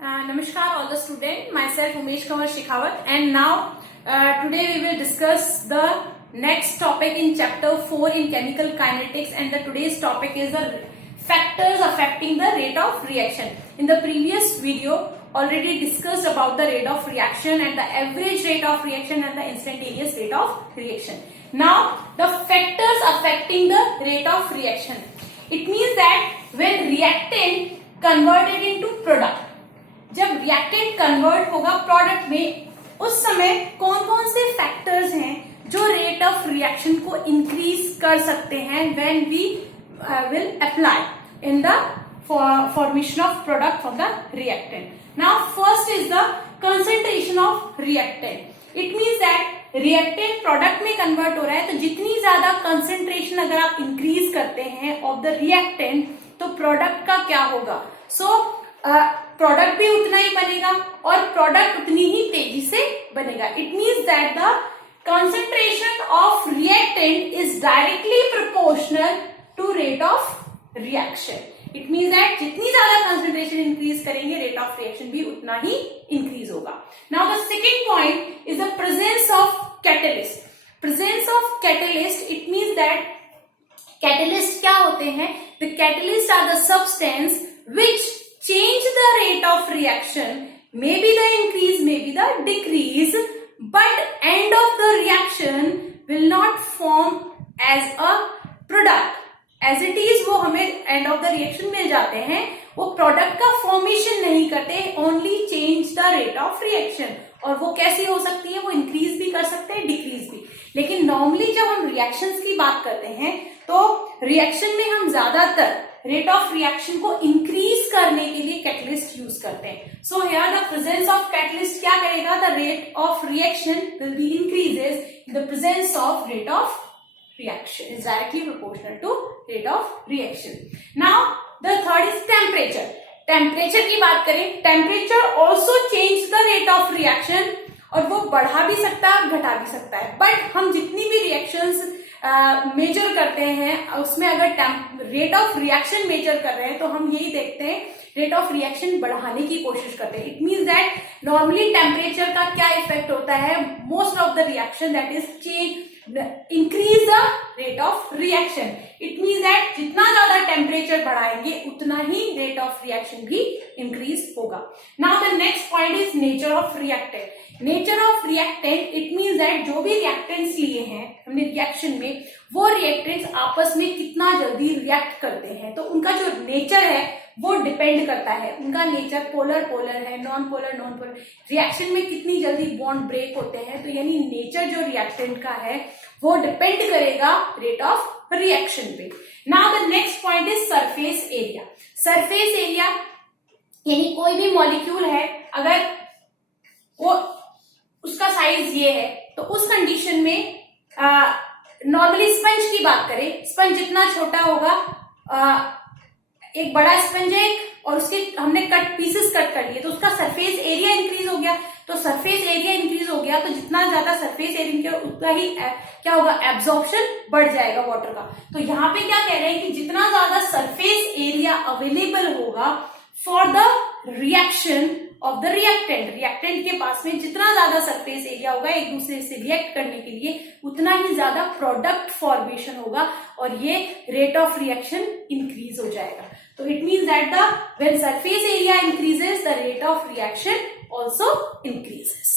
Namaskar all the students, myself Umesh Kumar Shekhawat, and now today we will discuss the next topic in chapter 4 in chemical kinetics, and the today's topic is the factors affecting the rate of reaction. In the previous video already discussed about the rate of reaction and the average rate of reaction and the instantaneous rate of reaction. Now the factors affecting the rate of reaction. It means that when reactant converted into product, जब reactant convert होगा product में, उस समय कौन कौन से factors हैं जो रेट ऑफ रिएक्शन को इंक्रीज कर सकते हैं when we will apply in the formation of product from the reactant. Now first is the concentration of reactant. It means that reactant product में कन्वर्ट हो रहा है, तो जितनी ज्यादा कंसंट्रेशन अगर आप इंक्रीज करते हैं ऑफ द रिएक्टेंट, तो प्रोडक्ट का क्या होगा. प्रोडक्ट भी उतना ही बनेगा और प्रोडक्ट उतनी ही तेजी से बनेगा. It means that the concentration of reactant is directly proportional to rate of reaction. It means that जितनी ज्यादा कंसंट्रेशन इंक्रीज करेंगे, रेट ऑफ रिएक्शन भी उतना ही इंक्रीज होगा. Now the second point is the presence of catalyst. Presence of catalyst, it means that catalyst क्या होते हैं. The catalyst are the substance which change the rate of reaction, maybe the increase, maybe the decrease, but end of the reaction will not form as a product. As it is, वो हमें end of the reaction मिल जाते हैं, वो product का formation नहीं करते, only change the rate of reaction. और वो कैसी हो सकती है, वो increase भी कर सकते हैं, decrease भी. लेकिन normally जब हम reactions की बात करते हैं, तो reaction में हम ज्यादातर रेट ऑफ रिएक्शन को इंक्रीज करने के लिए कैटलिस्ट यूज करते हैं. So here the presence of catalyst क्या करेगा, the rate of reaction will be increases in the presence of rate of reaction is directly proportional to rate of reaction. Now the third is temperature. Temperature की बात करें, temperature also change the rate of reaction, और वो बढ़ा भी सकता है और घटा भी सकता है. बट हम जितनी भी रिएक्शंस मेजर करते हैं, उसमें अगर रेट ऑफ रिएक्शन मेजर कर रहे हैं, तो हम यही देखते हैं रेट ऑफ रिएक्शन बढ़ाने की कोशिश करते हैं. It means that normally temperature का क्या इफेक्ट होता है, most of the reaction that is increase the rate of reaction. It means that जितना ज्यादा टेम्परेचर बढ़ाएंगे, उतना ही रेट ऑफ रिएक्शन भी इंक्रीज होगा. Now the next point is nature of reactant. Nature of reactant, it means that जो भी reactants लिए हैं हमने रिएक्शन में, वो रिएक्टेंट्स आपस में कितना जल्दी रिएक्ट करते हैं. तो उनका जो नेचर है वो डिपेंड करता है. उनका नेचर पोलर पोलर है, non polar non polar, reaction में कितनी जल्दी बॉन्ड ब्रेक होते हैं. तो यानी नेचर जो रिएक्टेंट का है वो डिपेंड करेगा रेट ऑफ रिएक्शन पे. Now the next point is surface area. Surface area यानी कोई भी मॉलिक्यूल है, अगर वो उसका साइज ये है, तो उस कंडीशन में नॉर्मली स्पंज की बात करें, स्पंज जितना छोटा होगा, एक बड़ा स्पंज है और उसके हमने पीसेस कट कर लिए, तो उसका सरफेस एरिया इंक्रीज हो गया. तो सरफेस एरिया इंक्रीज हो गया, तो जितना ज्यादा सरफेस एरिया उतना ही क्या होगा, एब्जॉर्प्शन बढ़ जाएगा वाटर का. तो यहाँ पे क्या कह रहे हैं कि जितना ज्यादा सरफेस एरिया अवेलेबल होगा for the reaction of the reactant, reactant के पास में जितना ज्यादा सरफेस एरिया होगा एक दूसरे से रिएक्ट करने के लिए, उतना ही ज्यादा प्रोडक्ट फॉर्मेशन होगा और ये रेट ऑफ रिएक्शन इंक्रीज हो जाएगा. तो it means that the when surface area increases, the rate of reaction also increases.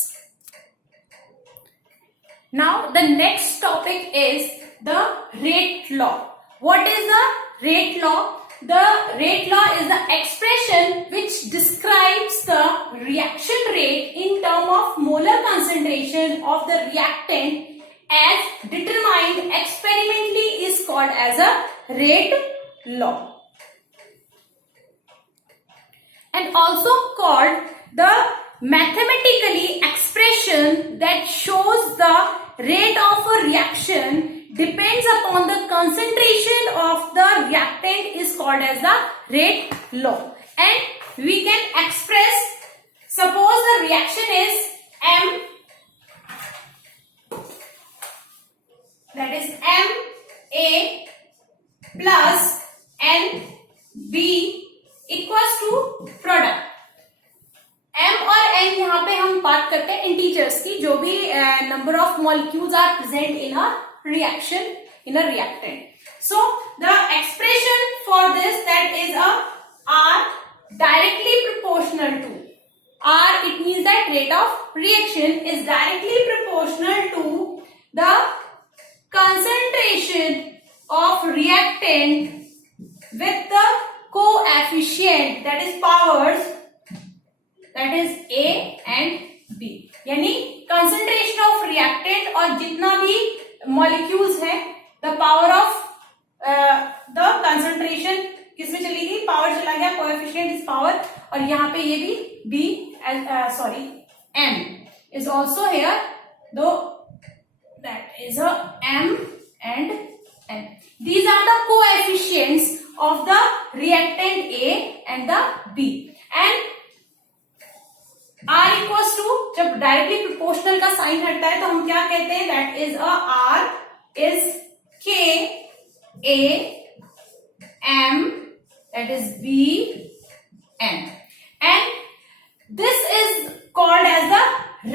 Now the next topic is the rate law. What is the rate law? The rate law is the expression which describes the reaction rate in term of molar concentration of the reactant as determined experimentally is called as a rate law, and also called the mathematically expression that shows the rate of a reaction depends upon the concentration of the reactant is called as the rate law. And we can express, suppose the reaction is M, that is MA plus NB equals to product. बात करते हैं integers की, जो भी number of molecules are present in a reaction in a reactant. So the expression for this, that is a R directly proportional to R, it means that rate of reaction is directly proportional to the concentration of reactant with the coefficient, that is powers, that is A and B. यानी concentration of reactant और जितना भी molecules है, the power of the concentration किसमें चली गई, power चला गया, कोएफिशिएंट इज पावर, और यहाँ पे ये भी B M is also here, though that is a M and N. These are the coefficients of the reactant A and the B. And R equals to, जब directly proportional का sign हटता है तो हम क्या कहते हैं, that is a R is K A M, that is B N, and this is called as the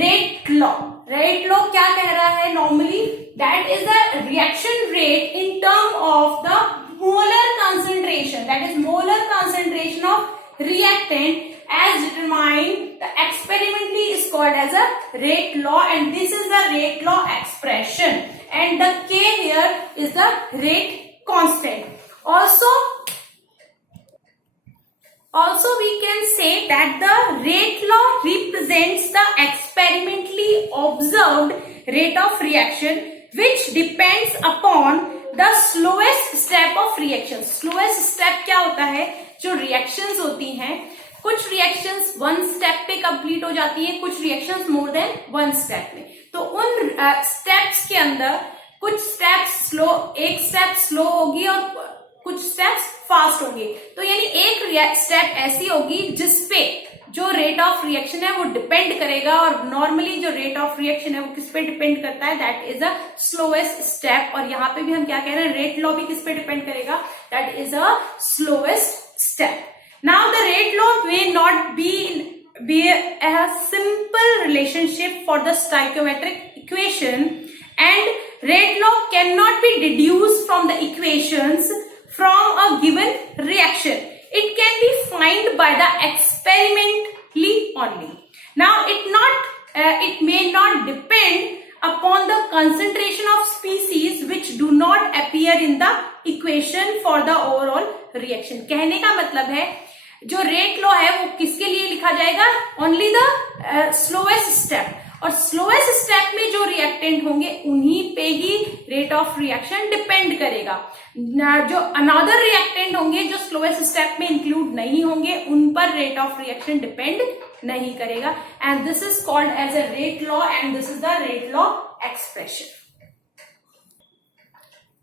rate law. Rate law क्या कह रहा है normally, that is the reaction rate in term of the molar concentration, that is molar concentration of reactant as determined the experimentally is called as a rate law, and this is the rate law expression, and the K here is the rate constant. Also we can say that the rate law represents the experimentally observed rate of reaction which depends upon the slowest step of reaction. Slowest step क्या होता है, जो reactions होती हैं, कुछ reactions one step पे complete हो जाती है, कुछ reactions more than one step में. तो उन steps के अंदर कुछ steps slow, एक step slow होगी और कुछ steps fast होंगे. तो यानी एक step ऐसी होगी जिसपे जो rate of reaction है वो depend करेगा, और normally जो rate of reaction है वो किस पे depend करता है, that is a slowest step. और यहाँ पे भी हम क्या कह रहे हैं, rate law भी किस पे depend करेगा, that is a slowest step. Now the rate law may not be a simple relationship for the stoichiometric equation, and rate law cannot be deduced from the equations from a given reaction. It can be found by the experimentally only. Now it may not depend upon the concentration of species which do not appear in the equation for the overall reaction. कहने का मतलब है जो rate law है वो किसके लिए लिखा जाएगा, ओनली द स्लोएस्ट स्टेप, और स्लोएस्ट स्टेप में जो रिएक्टेंट होंगे उन्हीं पे ही रेट ऑफ रिएक्शन डिपेंड करेगा. जो अनदर रिएक्टेंट होंगे जो स्लोएस्ट स्टेप में इंक्लूड नहीं होंगे उन पर रेट ऑफ रिएक्शन डिपेंड नहीं करेगा. And this is called as a rate law, and this is the rate law expression.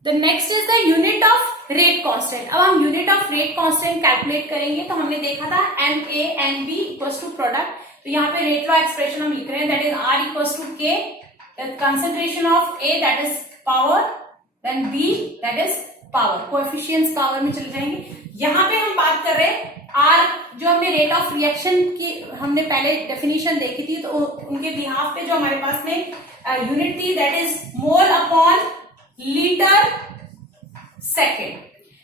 The next is the unit of rate constant. अब हम unit of rate constant calculate करेंगे. तो हमने देखा था NA NB equals to product. तो यहाँ पे rate law expression हम लिख रहे हैं, that is R equals to K, the concentration of A, that is power, then B, that is power. Coefficients power में चले जाएंगे. यहाँ पे हम बात कर रहे हैं R, जो हमने rate of reaction की हमने पहले definition देखी थी, तो उनके behalf पे जो हमारे पास में unit थी, that is mole upon liter second.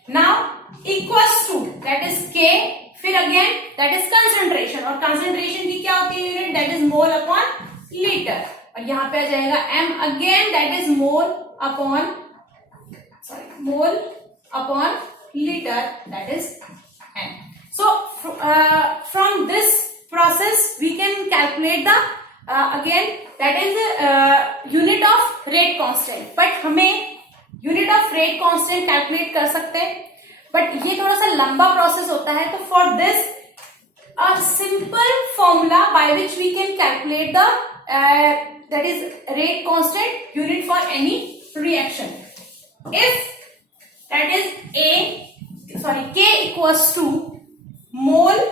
Now equals to, that is K, फिर again that is concentration, और concentration की क्या होती है unit, that is mole upon liter, और यहाँ पे आ जाएगा M again, that is mole upon liter, that is M. So from this process we can calculate the again that is unit of rate constant. But हमें unit of rate constant calculate कर सकते हैं, but ये थोड़ा सा लंबा process होता है. तो for this a simple formula by which we can calculate the that is rate constant unit for any reaction. If that is K equals to mole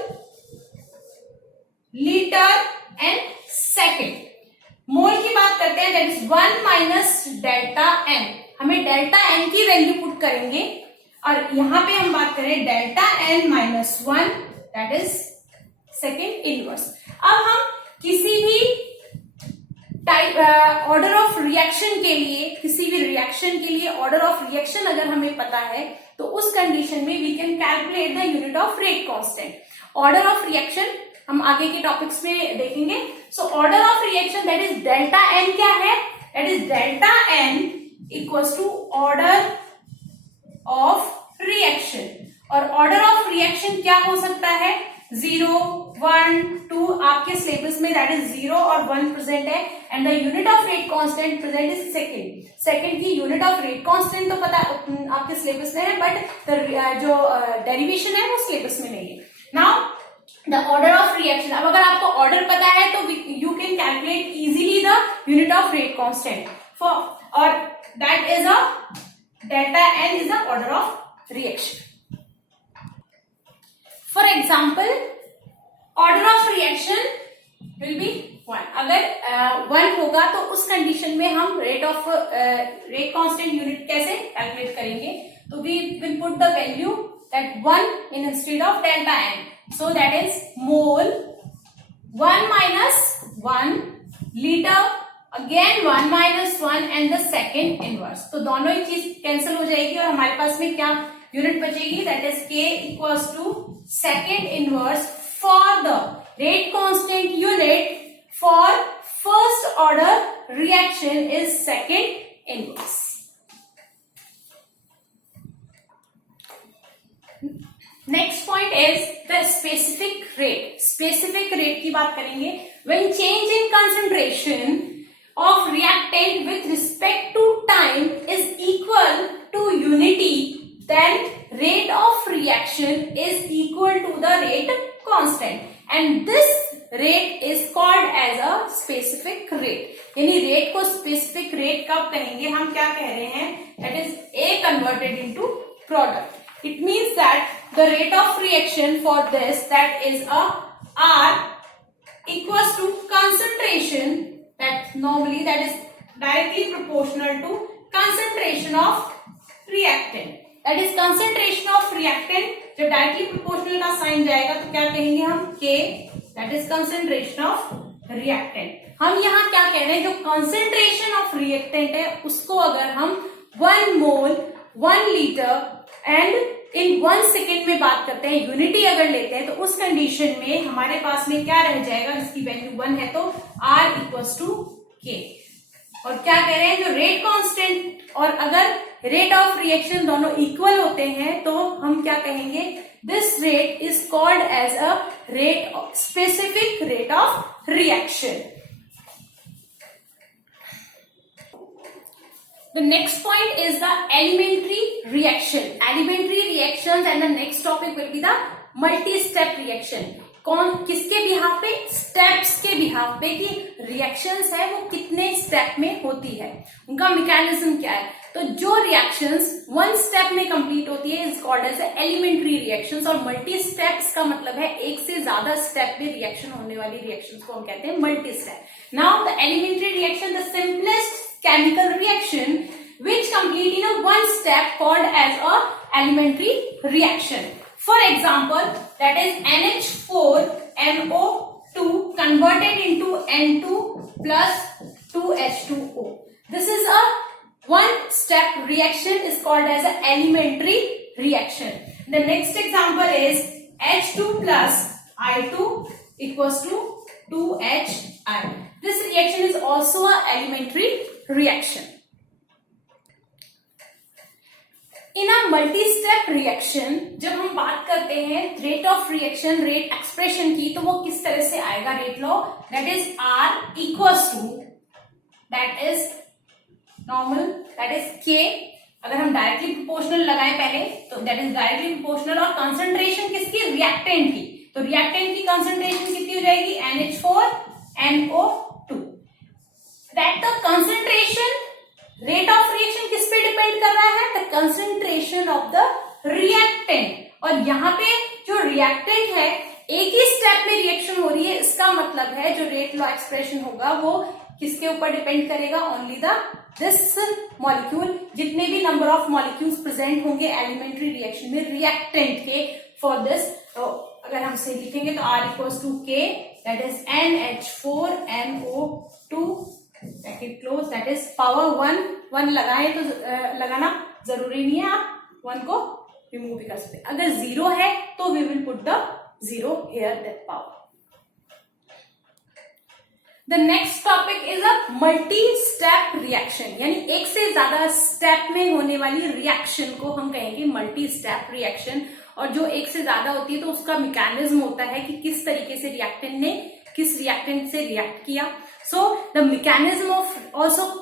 liter and second. मोल की बात करते हैं, that is 1 minus delta n. हमें delta n की value put करेंगे, और यहां पे हम बात करें delta n minus 1, that is second inverse. अब हम किसी भी ऑर्डर ऑफ रिएक्शन के लिए, किसी भी रिएक्शन के लिए ऑर्डर ऑफ रिएक्शन अगर हमें पता है तो उस कंडीशन में we can calculate the unit of rate constant. Order of reaction हम आगे के टॉपिक्स में देखेंगे. So order of reaction that is delta N क्या है? That is delta N equals to order of reaction. और ऑर्डर ऑफ रिएक्शन क्या हो सकता है? 0, 1, 2. आपके सिलेबस में दैट इज 0 और 1 प्रेजेंट है. And the unit of rate constant present is second. Second की यूनिट ऑफ रेट कांस्टेंट तो पता आपके सिलेबस में है, बट जो डेरिवेशन है वो सिलेबस में नहीं है. Now the order of reaction. अब अगर आपको ऑर्डर पता है तो you can calculate easily the unit of rate constant for, और that is a delta n is the order of reaction. For example, order of reaction will be 1. अगर 1 होगा तो उस कंडीशन में हम रेट कांस्टेंट यूनिट कैसे calculate करेंगे? तो we will put the value that 1 in instead of delta N. So that is mole 1 minus 1 liter again 1 minus 1 and the second inverse. तो दोनों ही चीज कैंसिल हो जाएगी और हमारे पास में क्या यूनिट बचेगी? That is K equals to second inverse for the rate constant unit for first order reaction is second inverse. Next point is the specific rate. Specific rate की बात करेंगे. When change in concentration of reactant with respect to time is equal to unity, then rate of reaction is equal to the rate constant, and this rate is called as a specific rate. यानी rate को specific rate कब कहेंगे? हम क्या कह रहे हैं? That is A converted into product. It means that the rate of reaction for this, that is a R equals to concentration, that normally that is directly proportional to concentration of reactant. That is concentration of reactant. जब directly proportional का sign जाएगा तो क्या कहेंगे हम? K, that is concentration of reactant. हम यहाँ क्या कह रहे हैं? जो concentration of reactant है उसको अगर हम 1 mole 1 liter and in 1 second में बात करते हैं, यूनिटी अगर लेते हैं तो उस कंडीशन में हमारे पास में क्या रह जाएगा? जिसकी वैल्यू 1 है तो R इक्वल्स टू K. और क्या कह रहे हैं? जो रेट कांस्टेंट और अगर रेट ऑफ रिएक्शन दोनों इक्वल होते हैं तो हम क्या कहेंगे? This rate is called as a rate specific rate of reaction. The next point is the elementary reaction. Elementary reactions and the next topic will be the multi-step reaction. कौन किसके behalf पे? Steps के behalf पे कि reactions है वो कितने step में होती है, उनका मैकेनिज्म क्या है. तो जो रिएक्शंस 1 स्टेप में कंप्लीट होती है is called as elementary reactions, और मल्टी स्टेप्स का मतलब है एक से ज्यादा स्टेप में रिएक्शन होने वाली रिएक्शंस को हम कहते हैं multi step. Now the elementary reaction, the simplest chemical reaction which complete in a 1 step called as a elementary reaction. For example, that is NH4NO2 converted into N2 plus 2H2O. This is a 1 step reaction is called as an elementary reaction. The next example is H2 plus I2 equals to 2HI. This reaction is also a elementary reaction. In a multi-step reaction, जब हम बात करते हैं rate of reaction, rate expression की, तो वो किस तरह से आएगा? Rate law, that is R equals to, that is normal, that is K. अगर हम डायरेक्टली प्रोपोर्शनल लगाए पहले तो that is डायरेक्टली प्रोपोर्शनल, और कंसंट्रेशन किसकी? रिएक्टेंट की. तो रिएक्टेंट की कंसंट्रेशन कितनी हो जाएगी? NH4NO2. That the concentration, rate of reaction किस पे डिपेंड कर रहा है? The concentration of the reactant. और यहाँ पे जो रिएक्टेंट है एक ही स्टेप में रिएक्शन हो रही है, इसका मतलब है जो रेट लॉ एक्सप्रेशन होगा वो किसके ऊपर डिपेंड करेगा? Only the this molecule. जितने भी नंबर ऑफ मॉलिक्यूल्स प्रेजेंट होंगे एलिमेंट्री रिएक्शन में रिएक्टेंट के फॉर दिस, तो अगर हम लिखेंगे तो R equals to K, that is NH4NO2 bracket close, that is power 1 लगाए तो लगाना जरूरी नहीं है, आप 1 को रिमूव भी कर सकते हैं। अगर 0 है तो we will put the 0 here, that power. The next topic is a multi step reaction, यानी एक से ज्यादा स्टेप में होने वाली रिएक्शन को हम कहेंगे मल्टी स्टेप रिएक्शन। और जो एक से ज्यादा होती है तो उसका मैकेनिज्म होता है कि किस तरीके से रिएक्टेंट ने किस रिएक्टेंट से रिएक्ट किया। So the mechanism of also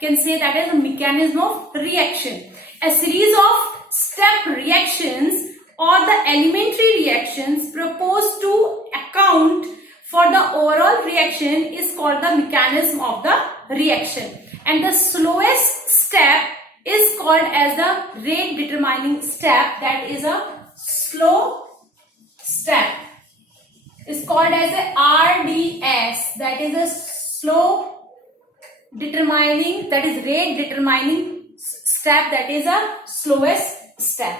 can say that is the mechanism of reaction, a series of step reactions or the elementary reactions proposed to account for the overall reaction is called the mechanism of the reaction, and the slowest step is called as the rate determining step, that is a slow step is called as a RDS, that is a slow determining, that is rate determining step, that is a slowest step.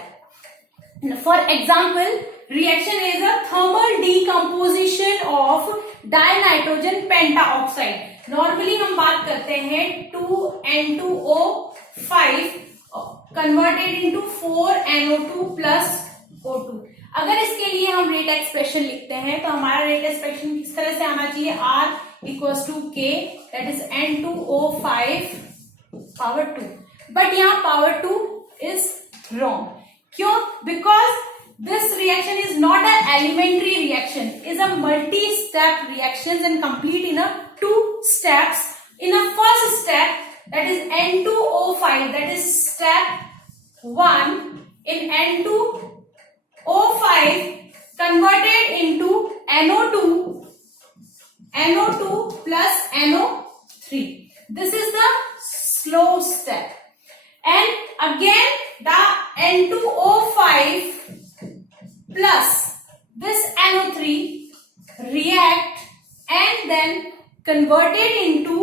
For example, reaction is a thermal decomposition of dinitrogen pentaoxide. Normally हम बात करते हैं 2N2O5 converted into 4NO2 plus O2। अगर इसके लिए हम rate expression लिखते हैं तो हमारा रेट एक्सप्रेशन किस तरह से आना चाहिए, R equals to K, that is N2O5 power 2। But यहाँ पावर 2 इज रॉन्ग, क्यों? Because this reaction is not a elementary reaction, is a multi step reaction and complete in 2 steps. In a first step, that is N2O5, that is step 1, in N2O5 converted into NO2 plus NO3. This is the slow step. And again the N2O5 plus this NO3 react and then converted into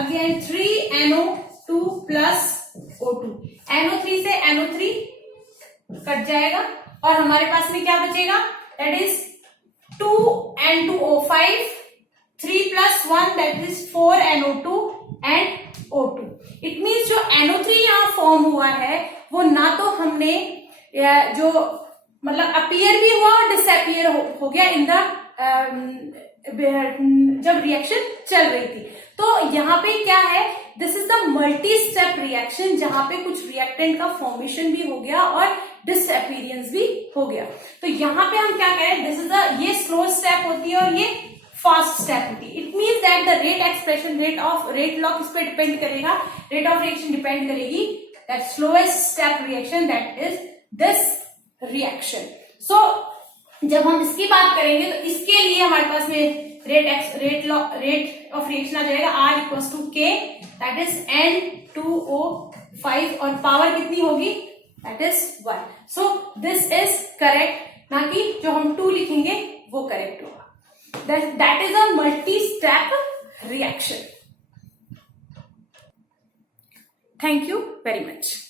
again 3NO2 plus O2। NO3 से NO3 cut जाएगा और हमारे पास में क्या बचेगा, that is 2N2O5, 3 plus 1, that is 4NO2 and O2। It means जो NO3 यहाँ form हुआ है वो ना तो हमने जो मतलब अपीयर भी हुआ और डिसअपीयर हो गया इन द जब रिएक्शन चल रही थी। तो यहाँ पे क्या है, this is the multi step reaction जहां पे कुछ रिएक्टेंट का फॉर्मेशन भी हो गया और डिसअपीयरेंस भी हो गया। तो यहाँ पे हम क्या कह रहे हैं, दिस इज द ये स्लो स्टेप होती है और ये फास्ट स्टेप होती है। It means that the rate expression rate law किस पे डिपेंड करेगा, रेट ऑफ रिएक्शन डिपेंड करेगी that slowest step reaction, that is this reaction. So जब हम इसकी बात करेंगे तो इसके लिए हमारे पास में रेट ऑफ रिएक्शन आ जाएगा R equals to K, that is N2O5 और पावर कितनी होगी, that is 1। So this is correct, ना कि जो हम 2 लिखेंगे वो करेक्ट होगा। That is a multi step reaction. Thank you very much.